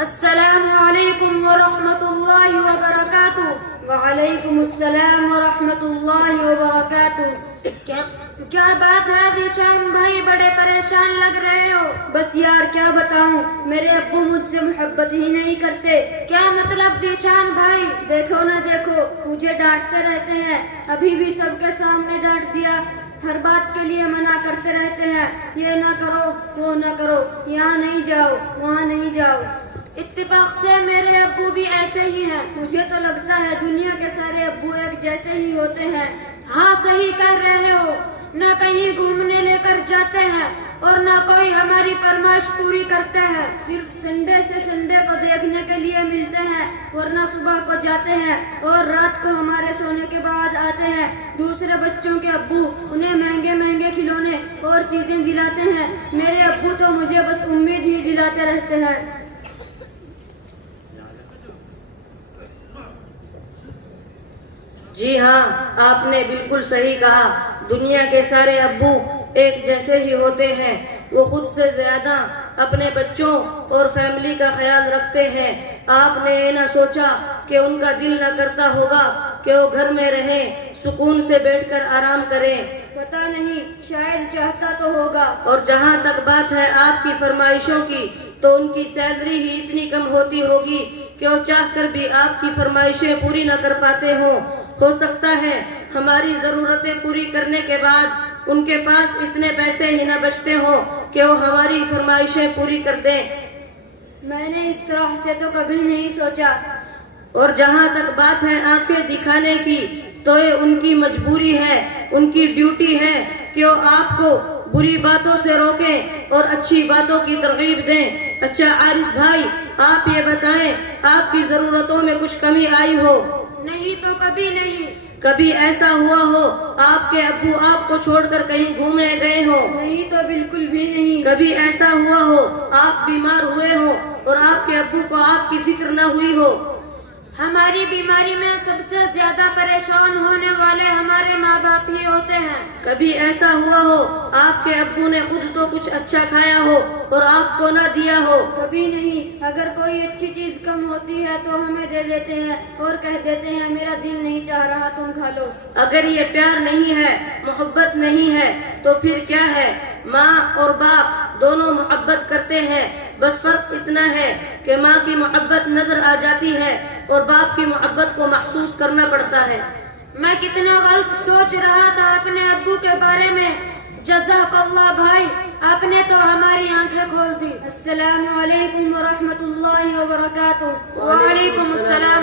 السلام علیکم ورحمۃ اللہ وبرکاتہ۔ وعلیکم السلام ورحمۃ اللہ وبرکاتہ۔ کیا بات ہے ذیشان بھائی، بڑے پریشان لگ رہے ہو؟ بس یار کیا بتاؤں، میرے ابو مجھ سے محبت ہی نہیں کرتے۔ کیا مطلب ذیشان بھائی؟ دیکھو نہ دیکھو، مجھے ڈانٹتے رہتے ہیں، ابھی بھی سب کے سامنے ڈانٹ دیا، ہر بات کے لیے منع کرتے رہتے ہیں، یہ نہ کرو وہ نہ کرو، یہاں نہیں جاؤ وہاں نہیں جاؤ۔ اتفاق سے میرے ابو بھی ایسے ہی ہیں۔ مجھے تو لگتا ہے دنیا کے سارے ابو ایک جیسے ہی ہوتے ہیں۔ ہاں صحیح کہہ رہے ہو، نہ کہیں گھومنے لے کر جاتے ہیں اور نہ کوئی ہماری فرمائش پوری کرتے ہیں۔ صرف سنڈے سے سنڈے کو دیکھنے کے لیے ملتے ہیں، ورنہ صبح کو جاتے ہیں اور رات کو ہمارے سونے کے بعد آتے ہیں۔ دوسرے بچوں کے ابو انہیں مہنگے مہنگے کھلونے اور چیزیں دلاتے ہیں، میرے ابو تو مجھے بس امید ہی دلاتے رہتے ہیں۔ جی ہاں، آپ نے بالکل صحیح کہا، دنیا کے سارے ابو ایک جیسے ہی ہوتے ہیں، وہ خود سے زیادہ اپنے بچوں اور فیملی کا خیال رکھتے ہیں۔ آپ نے یہ نہ سوچا کہ ان کا دل نہ کرتا ہوگا کہ وہ گھر میں رہیں، سکون سے بیٹھ کر آرام کریں؟ پتہ نہیں، شاید چاہتا تو ہوگا۔ اور جہاں تک بات ہے آپ کی فرمائشوں کی، تو ان کی سیلری ہی اتنی کم ہوتی ہوگی کہ وہ چاہ کر بھی آپ کی فرمائشیں پوری نہ کر پاتے ہوں۔ ہو سکتا ہے ہماری ضرورتیں پوری کرنے کے بعد ان کے پاس اتنے پیسے ہی نہ بچتے ہوں کہ وہ ہماری فرمائشیں پوری کر دیں۔ میں نے اس طرح سے تو کبھی نہیں سوچا۔ اور جہاں تک بات ہے آنکھیں دکھانے کی، تو یہ ان کی مجبوری ہے، ان کی ڈیوٹی ہے کہ وہ آپ کو بری باتوں سے روکیں اور اچھی باتوں کی ترغیب دیں۔ اچھا عارف بھائی، آپ یہ بتائیں، آپ کی ضرورتوں میں کچھ کمی آئی ہو؟ نہیں تو کبھی نہیں۔ کبھی ایسا ہوا ہو آپ کے ابو آپ کو چھوڑ کر کہیں گھومنے گئے ہو؟ نہیں تو بالکل بھی نہیں۔ کبھی ایسا ہوا ہو آپ بیمار ہوئے ہو اور آپ کے ابو کو آپ کی فکر نہ ہوئی ہو؟ ہماری بیماری میں سب سے زیادہ پریشان ہونے والے ہمارے ماں باپ ہی ہوتے ہیں۔ کبھی ایسا ہوا ہو آپ کے ابو نے خود تو کچھ اچھا کھایا ہو اور آپ کو نہ دیا ہو؟ کبھی نہیں، اگر کوئی اچھی چیز کم ہوتی ہے تو ہمیں دے دیتے ہیں اور کہہ دیتے ہیں میرا دل نہیں چاہ رہا تم کھا لو۔ اگر یہ پیار نہیں ہے، محبت نہیں ہے، تو پھر کیا ہے؟ ماں اور باپ دونوں محبت کرتے ہیں، بس فرق اتنا ہے کہ ماں کی محبت نظر آ جاتی ہے اور باپ کی محبت کو محسوس کرنا پڑتا ہے۔ میں کتنا غلط سوچ رہا تھا اپنے ابو کے بارے میں۔ جزاک اللہ بھائی، آپ نے تو ہماری آنکھیں کھول دی۔ السلام علیکم ورحمۃ اللہ وبرکاتہ۔ وعلیکم السلام